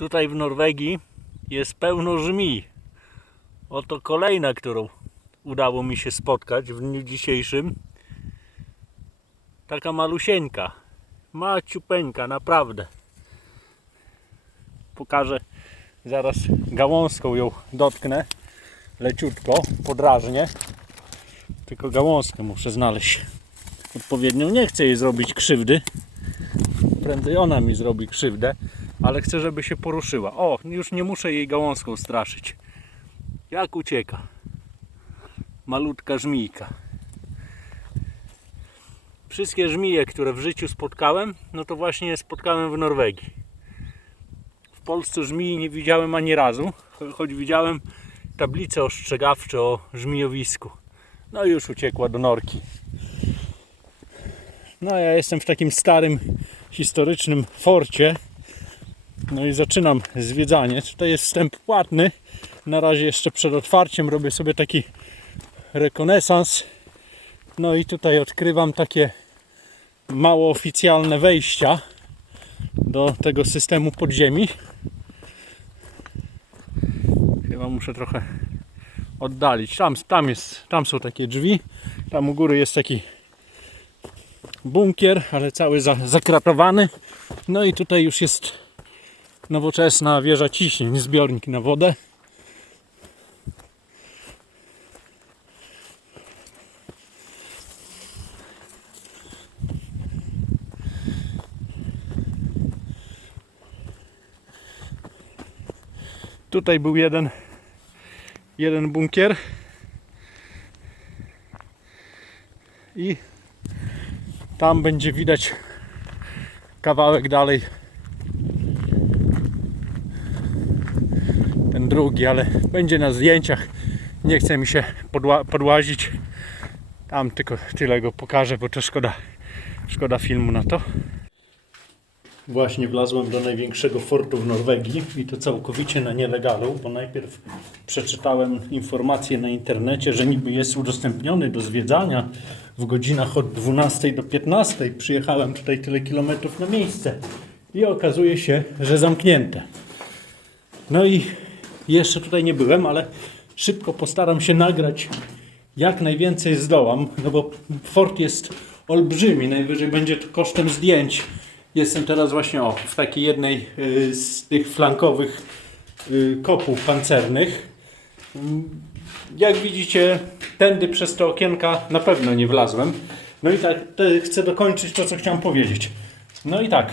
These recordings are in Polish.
Tutaj w Norwegii jest pełno żmi. Oto kolejna, którą udało mi się spotkać w dniu dzisiejszym. Taka malusieńka. Maciupeńka, naprawdę. Pokażę zaraz gałązką ją dotknę. Leciutko, podrażnię. Tylko gałązkę muszę znaleźć odpowiednią. Nie chcę jej zrobić krzywdy. Prędzej ona mi zrobi krzywdę, ale chcę, żeby się poruszyła. O, już nie muszę jej gałązką straszyć. Jak ucieka. Malutka żmijka. Wszystkie żmije, które w życiu spotkałem, no to właśnie spotkałem w Norwegii. W Polsce żmii nie widziałem ani razu, cho- choć widziałem tablice ostrzegawcze o żmijowisku. No i już uciekła do norki. No ja jestem w takim starym, historycznym forcie. No i zaczynam zwiedzanie. Tutaj jest wstęp płatny. Na razie jeszcze przed otwarciem robię sobie taki rekonesans. No i tutaj odkrywam takie mało oficjalne wejścia do tego systemu podziemi. Chyba muszę trochę oddalić. Tam, tam, jest, tam są takie drzwi. Tam u góry jest taki bunkier, ale cały za, zakratowany. No i tutaj już jest nowoczesna wieża ciśnień, zbiornik na wodę. Tutaj był jeden, jeden bunkier. I tam będzie widać kawałek dalej drugi, ale będzie na zdjęciach. Nie chce mi się podła- podłazić. Tam tylko tyle go pokażę, bo to szkoda, szkoda filmu na to. Właśnie wlazłem do największego fortu w Norwegii i to całkowicie na nielegalu, bo najpierw przeczytałem informację na internecie, że niby jest udostępniony do zwiedzania w godzinach od 12 do 15. Przyjechałem tutaj tyle kilometrów na miejsce i okazuje się, że zamknięte. No i jeszcze tutaj nie byłem, ale szybko postaram się nagrać jak najwięcej zdołam, no bo fort jest olbrzymi, najwyżej będzie to kosztem zdjęć. Jestem teraz właśnie o, w takiej jednej y, z tych flankowych y, kopów pancernych. Mm, Jak widzicie, tędy przez te okienka na pewno nie wlazłem. No i tak, chcę dokończyć to, co chciałem powiedzieć. No i tak,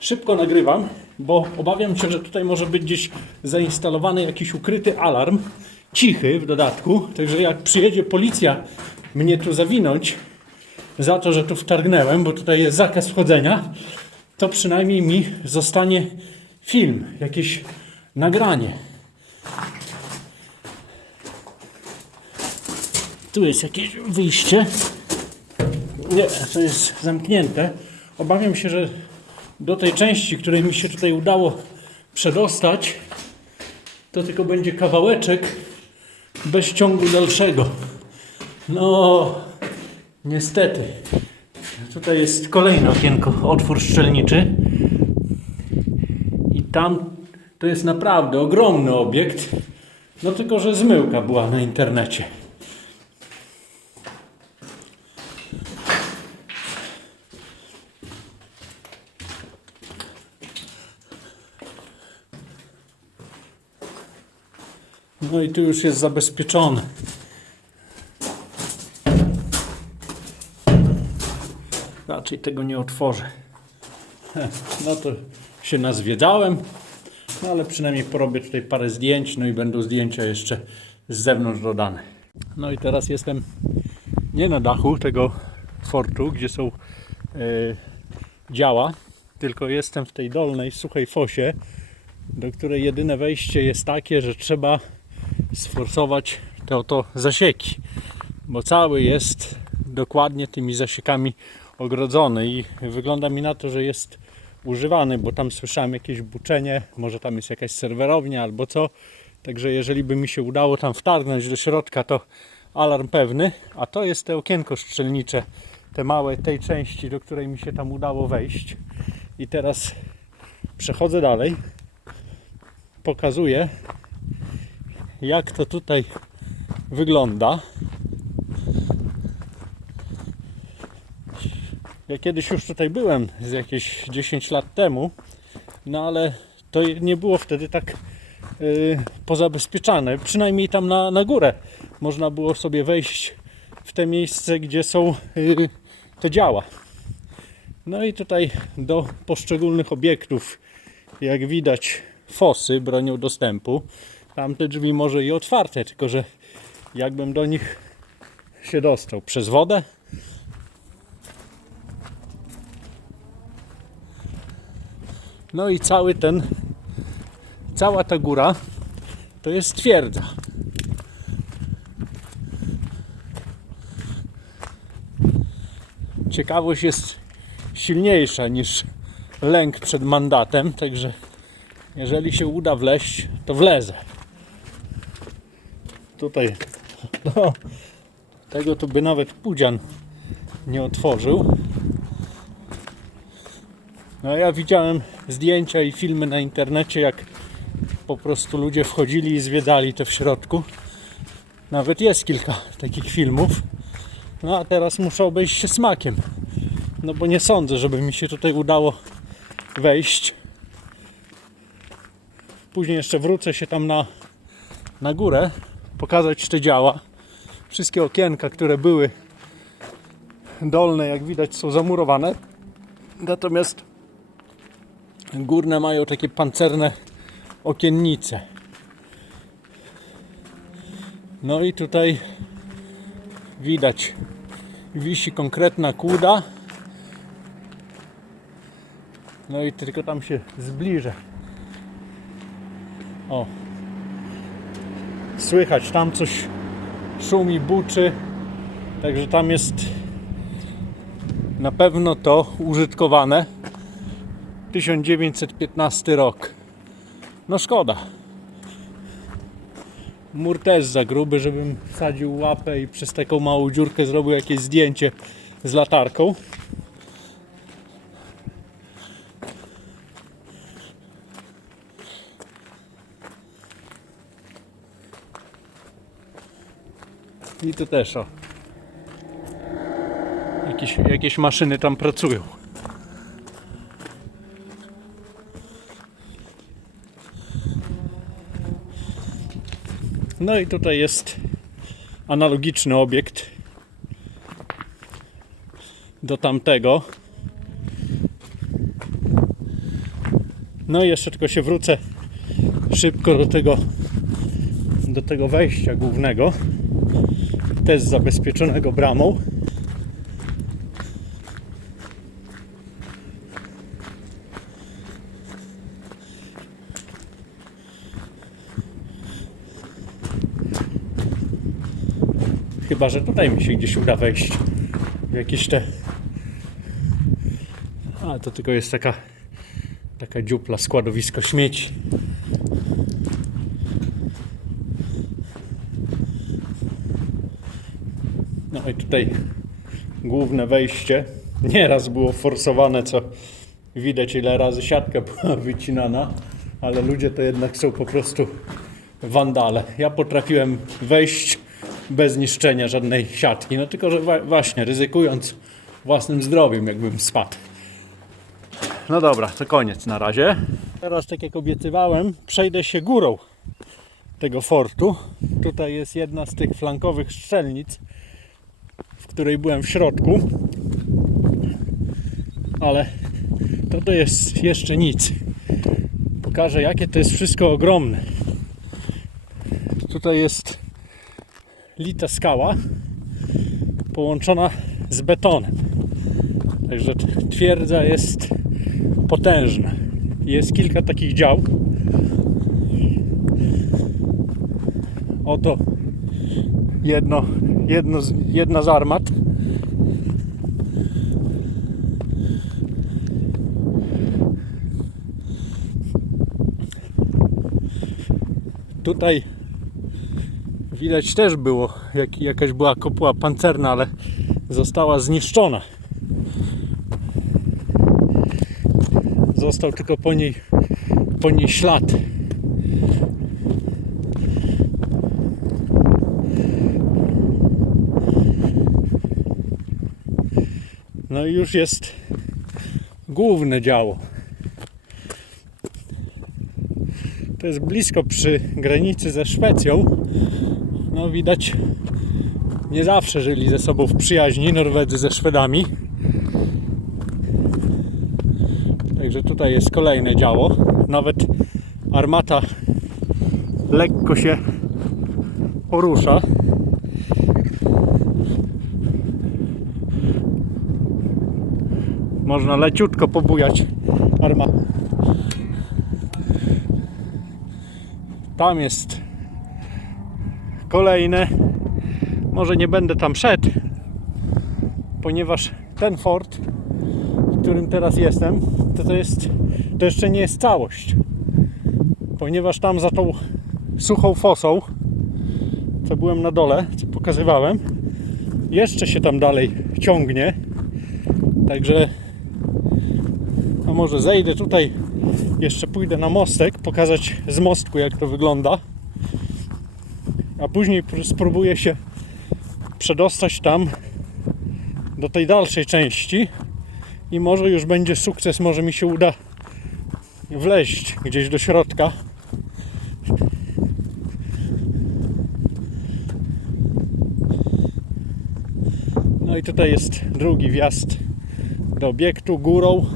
szybko nagrywam, bo obawiam się, że tutaj może być gdzieś zainstalowany jakiś ukryty alarm, cichy w dodatku, także jak przyjedzie policja mnie tu zawinąć za to, że tu wtargnęłem, bo tutaj jest zakaz wchodzenia, to przynajmniej mi zostanie film, jakieś nagranie. Tu jest jakieś wyjście. Nie, to jest zamknięte. Obawiam się, że do tej części, której mi się tutaj udało przedostać, to tylko będzie kawałeczek bez ciągu dalszego. No, niestety. Tutaj jest kolejne okienko, otwór szczelniczy. I tam to jest naprawdę ogromny obiekt. No tylko, że zmyłka była na internecie. No i tu już jest zabezpieczone. Raczej tego nie otworzę. No to się nazwiedzałem, no ale przynajmniej porobię tutaj parę zdjęć, no i będą zdjęcia jeszcze z zewnątrz dodane. No i teraz jestem nie na dachu tego fortu, gdzie są e, działa, tylko jestem w tej dolnej, suchej fosie, do której jedyne wejście jest takie, że trzeba sforsować te oto zasieki, bo cały jest dokładnie tymi zasiekami ogrodzony i wygląda mi na to, że jest używany, bo tam słyszałem jakieś buczenie, może tam jest jakaś serwerownia albo co. Także jeżeli by mi się udało tam wtargnąć do środka, to alarm pewny, a to jest te okienko szczelnicze, te małe tej części, do której mi się tam udało wejść. I teraz przechodzę dalej. pokazuję, jak to tutaj wygląda. Ja kiedyś już tutaj byłem z jakieś 10 lat temu, no ale to nie było wtedy tak yy, pozabezpieczane. Przynajmniej tam na, na górę można było sobie wejść w te miejsce, gdzie są yy, te działa. No i tutaj do poszczególnych obiektów, jak widać, fosy bronią dostępu. Tamte drzwi może i otwarte, tylko że jakbym do nich się dostał przez wodę. No i cały ten, cała ta góra to jest twierdza. Ciekawość jest silniejsza niż lęk przed mandatem, także jeżeli się uda wleźć, to wlezę. Tutaj no, tego to by nawet Pudzian nie otworzył. No ja widziałem zdjęcia i filmy na internecie, jak po prostu ludzie wchodzili i zwiedzali to w środku. Nawet jest kilka takich filmów. No a teraz muszę obejść się smakiem. No bo nie sądzę, żeby mi się tutaj udało wejść. Później jeszcze wrócę się tam na, na górę, pokazać te działa. Wszystkie okienka, które były dolne, jak widać, są zamurowane. Natomiast górne mają takie pancerne okiennice. No i tutaj widać, wisi konkretna kłuda. No i tylko tam się zbliżę. O. Słychać tam coś szumi, buczy. Także tam jest na pewno to użytkowane. 1915 rok. No szkoda. Mur też za gruby, żebym wsadził łapę i przez taką małą dziurkę zrobił jakieś zdjęcie z latarką. I tu też o. Jakieś, jakieś maszyny tam pracują. No i tutaj jest analogiczny obiekt do tamtego. No i jeszcze tylko się wrócę szybko do tego do tego wejścia głównego też zabezpieczonego bramą. Chyba, że tutaj mi się gdzieś uda wejść. Jakieś te. A to tylko jest taka taka dziupla, składowisko śmieci. No i tutaj główne wejście. Nieraz było forsowane, co widać ile razy siatka była wycinana, ale ludzie to jednak są po prostu wandale. Ja potrafiłem wejść bez niszczenia żadnej siatki, no tylko że właśnie ryzykując własnym zdrowiem, jakbym spadł. No dobra, to koniec na razie. Teraz, tak jak obiecywałem, przejdę się górą tego fortu. Tutaj jest jedna z tych flankowych strzelnic, której byłem w środku. Ale to to jest jeszcze nic. Pokażę, jakie to jest wszystko ogromne. Tutaj jest lita skała połączona z betonem. Także twierdza jest potężna. Jest kilka takich dział. Oto jedno, jedno jedna z armat. Tutaj widać też było, jak, jakaś była kopuła pancerna, ale została zniszczona. Został tylko po niej, po niej ślad. No i już jest główne działo. To jest blisko przy granicy ze Szwecją. No widać, nie zawsze żyli ze sobą w przyjaźni Norwedzy ze Szwedami. Także tutaj jest kolejne działo. Nawet armata lekko się porusza. Można leciutko pobujać armatę. Tam jest kolejne. Może nie będę tam szedł, ponieważ ten fort, w którym teraz jestem, to, to jest to jeszcze nie jest całość. Ponieważ tam za tą suchą fosą, co byłem na dole, co pokazywałem, jeszcze się tam dalej ciągnie. Także a może zejdę tutaj, jeszcze pójdę na mostek, pokazać z mostku jak to wygląda. A później pr- spróbuję się przedostać tam do tej dalszej części i może już będzie sukces, może mi się uda wleźć gdzieś do środka. No i tutaj jest drugi wjazd do obiektu górą.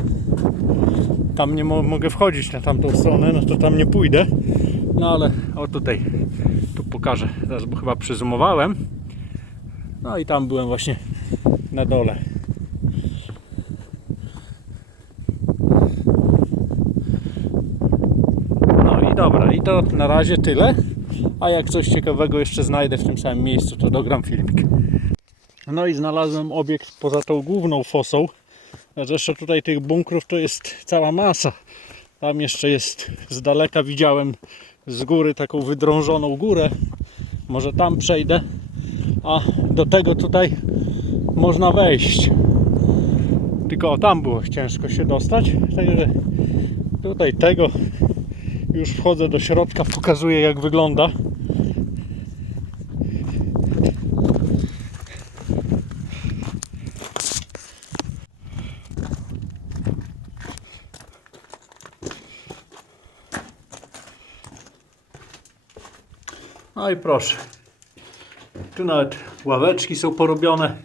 Tam nie mo- mogę wchodzić na tamtą stronę, no to tam nie pójdę. No ale o tutaj, tu pokażę. Teraz bo chyba przyzumowałem. No i tam byłem właśnie na dole. No i dobra, i to na razie tyle. A jak coś ciekawego jeszcze znajdę w tym samym miejscu, to dogram filmik. No i znalazłem obiekt poza tą główną fosą. Zresztą tutaj tych bunkrów to jest cała masa. Tam jeszcze jest z daleka widziałem z góry taką wydrążoną górę. Może tam przejdę. A do tego tutaj można wejść. Tylko tam było ciężko się dostać. Także tutaj tego już wchodzę do środka, pokazuję jak wygląda. No i proszę. Tu nawet ławeczki są porobione.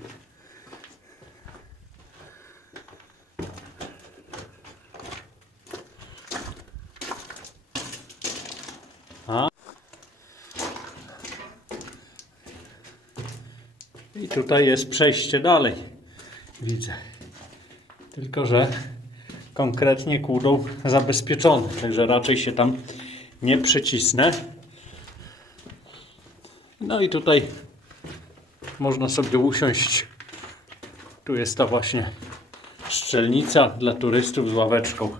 A. I tutaj jest przejście dalej. Widzę. Tylko, że konkretnie kłudą zabezpieczone. Także raczej się tam nie przycisnę. No i tutaj można sobie usiąść. Tu jest ta właśnie szczelnica dla turystów z ławeczką.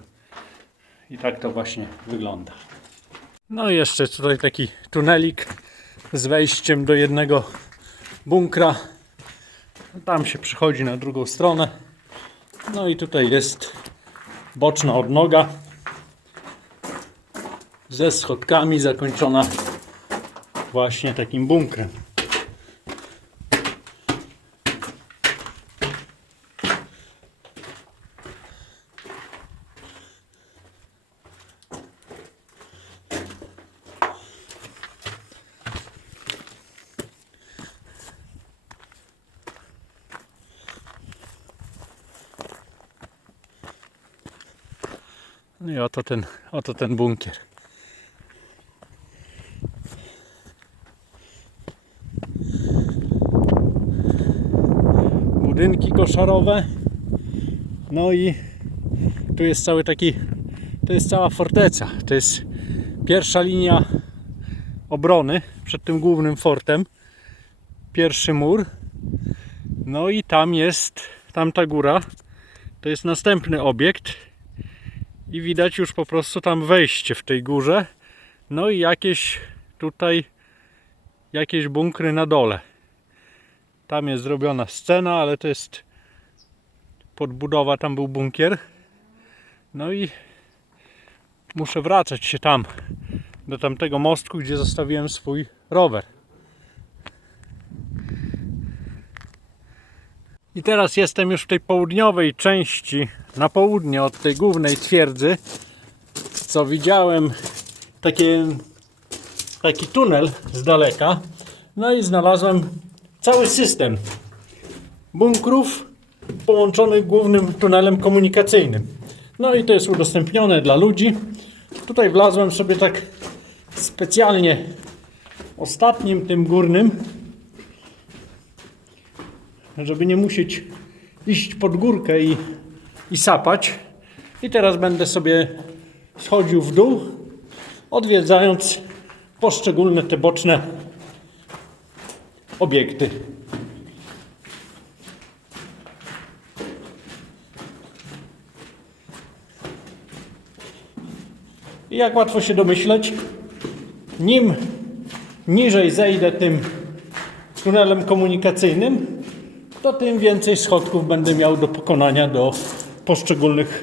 I tak to właśnie wygląda. No i jeszcze tutaj taki tunelik z wejściem do jednego bunkra. Tam się przychodzi na drugą stronę. No i tutaj jest boczna odnoga ze schodkami zakończona właśnie takim bunkrem. No i oto ten, oto ten bunkier. budynki koszarowe. No i tu jest cały taki, to jest cała forteca. To jest pierwsza linia obrony przed tym głównym fortem. Pierwszy mur. No i tam jest, tamta góra. To jest następny obiekt. I widać już po prostu tam wejście w tej górze. No i jakieś tutaj, jakieś bunkry na dole. Tam jest zrobiona scena, ale to jest podbudowa, tam był bunkier. No i muszę wracać się tam do tamtego mostku, gdzie zostawiłem swój rower. I teraz jestem już w tej południowej części, na południe od tej głównej twierdzy, co widziałem takie, taki tunel z daleka. No i znalazłem cały system bunkrów połączonych głównym tunelem komunikacyjnym. No i to jest udostępnione dla ludzi. Tutaj wlazłem sobie tak specjalnie ostatnim tym górnym, żeby nie musieć iść pod górkę i, i sapać. I teraz będę sobie schodził w dół, odwiedzając poszczególne te boczne obiekty. I jak łatwo się domyśleć, nim niżej zejdę tym tunelem komunikacyjnym, to tym więcej schodków będę miał do pokonania do poszczególnych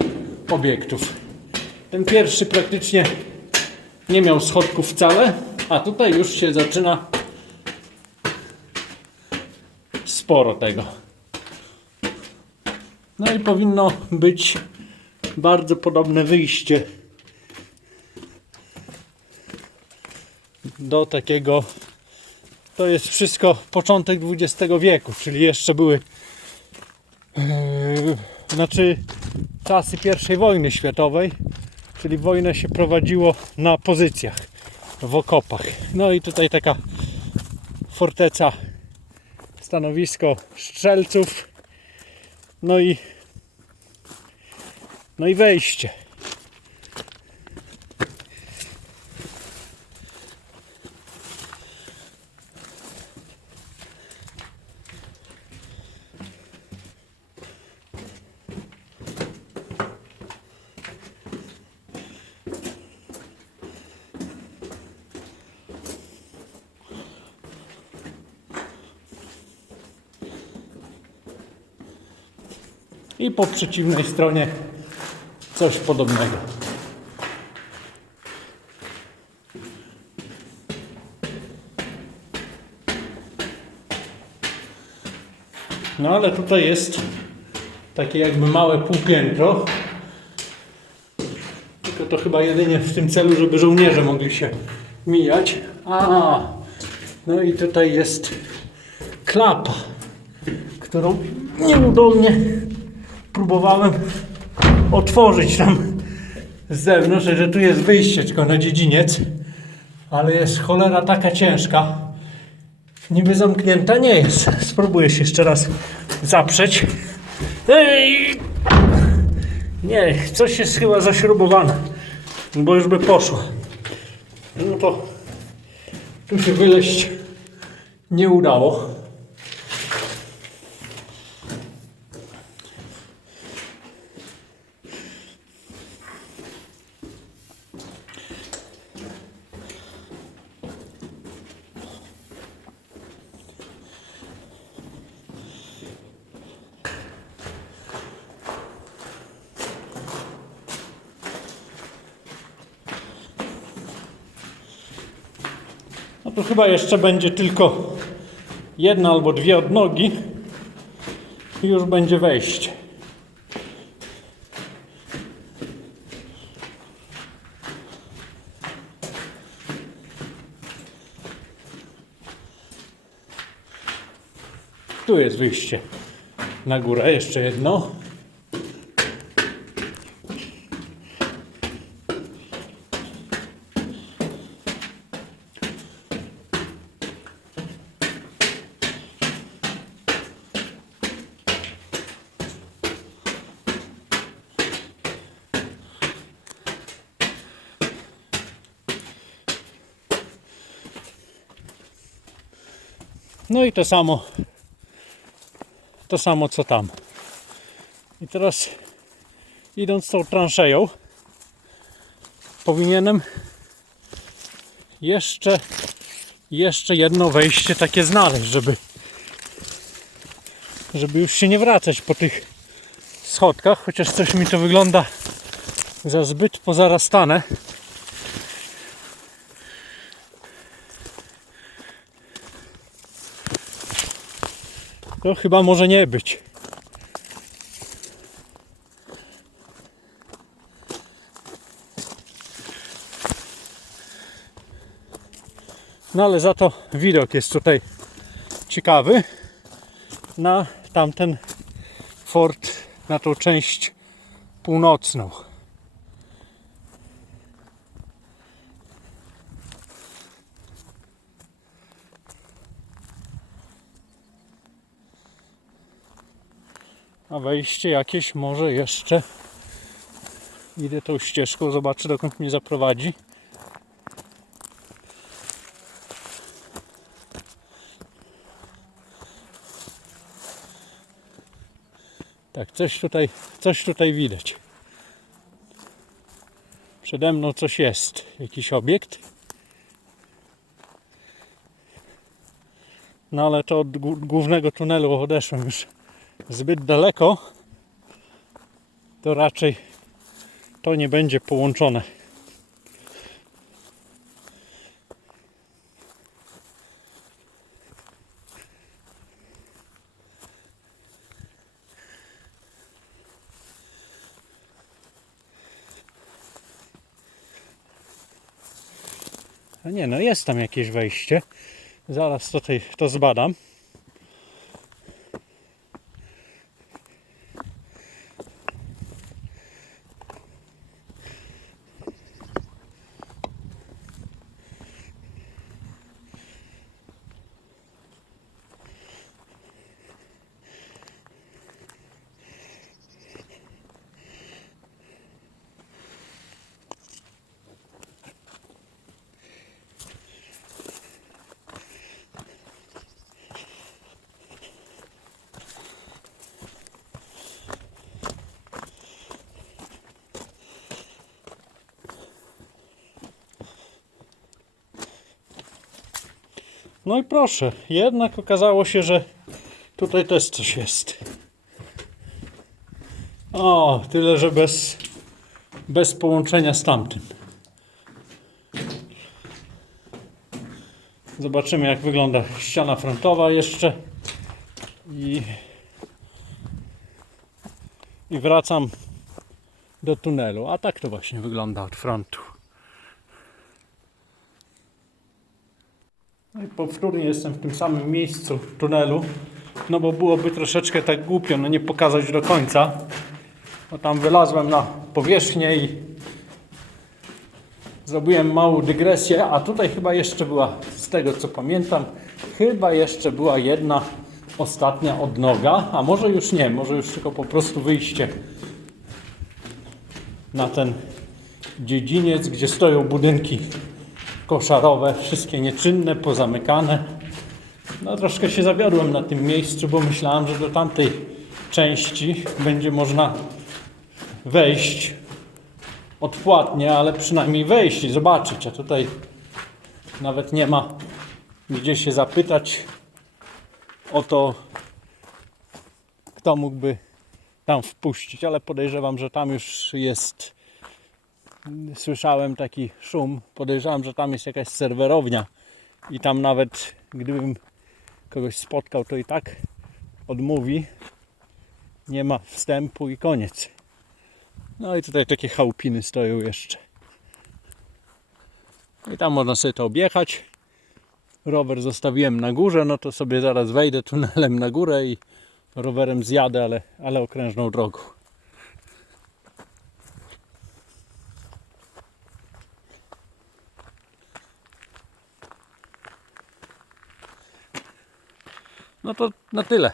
obiektów. Ten pierwszy praktycznie nie miał schodków wcale, a tutaj już się zaczyna sporo tego. No i powinno być bardzo podobne wyjście do takiego. To jest wszystko początek XX wieku, czyli jeszcze były. Yy, znaczy czasy I wojny światowej, czyli wojnę się prowadziło na pozycjach, w okopach. No i tutaj taka forteca, stanowisko strzelców, no i no i wejście. i po przeciwnej stronie coś podobnego. No ale tutaj jest takie jakby małe półpiętro. Tylko to chyba jedynie w tym celu, żeby żołnierze mogli się mijać. A, no i tutaj jest klapa, którą nieudolnie próbowałem otworzyć tam z zewnątrz, że tu jest wyjście tylko na dziedziniec, ale jest cholera taka ciężka. Niby zamknięta nie jest. Spróbuję się jeszcze raz zaprzeć. Ej! Nie, coś jest chyba zaśrubowane, bo już by poszło. No to tu się wyleść nie udało. Chyba jeszcze będzie tylko jedna albo dwie odnogi i już będzie wejście. Tu jest wyjście na górę, jeszcze jedno. I to samo, to samo co tam. I teraz idąc tą transzeją, powinienem jeszcze, jeszcze jedno wejście takie znaleźć, żeby, żeby już się nie wracać po tych schodkach, chociaż coś mi to wygląda za zbyt pozarastane. To chyba może nie być. No ale za to widok jest tutaj ciekawy na tamten fort, na tą część północną. A wejście jakieś może jeszcze. Idę tą ścieżką, zobaczę dokąd mnie zaprowadzi. Tak, coś tutaj, coś tutaj widać. Przede mną coś jest, jakiś obiekt. No ale to od głównego tunelu odeszłem już zbyt daleko. To raczej to nie będzie połączone. A nie, no jest tam jakieś wejście. Zaraz tutaj to zbadam. No i proszę, jednak okazało się, że tutaj też coś jest. O, tyle, że bez, bez połączenia z tamtym. Zobaczymy, jak wygląda ściana frontowa jeszcze. I, i wracam do tunelu. A tak to właśnie wygląda od frontu. No i powtórnie jestem w tym samym miejscu tunelu, no bo byłoby troszeczkę tak głupio, no nie pokazać do końca. Bo tam wylazłem na powierzchnię i zrobiłem małą dygresję, a tutaj chyba jeszcze była, z tego co pamiętam, chyba jeszcze była jedna ostatnia odnoga, a może już nie, może już tylko po prostu wyjście na ten dziedziniec, gdzie stoją budynki koszarowe, wszystkie nieczynne, pozamykane. No troszkę się zawiodłem na tym miejscu, bo myślałem, że do tamtej części będzie można wejść odpłatnie, ale przynajmniej wejść i zobaczyć, a tutaj nawet nie ma gdzie się zapytać o to, kto mógłby tam wpuścić, ale podejrzewam, że tam już jest słyszałem taki szum. Podejrzewam, że tam jest jakaś serwerownia i tam nawet gdybym kogoś spotkał, to i tak odmówi. Nie ma wstępu i koniec. No i tutaj takie chałupiny stoją jeszcze. I tam można sobie to objechać. Rower zostawiłem na górze, no to sobie zaraz wejdę tunelem na górę i rowerem zjadę, ale, ale okrężną drogą. No to na tyle.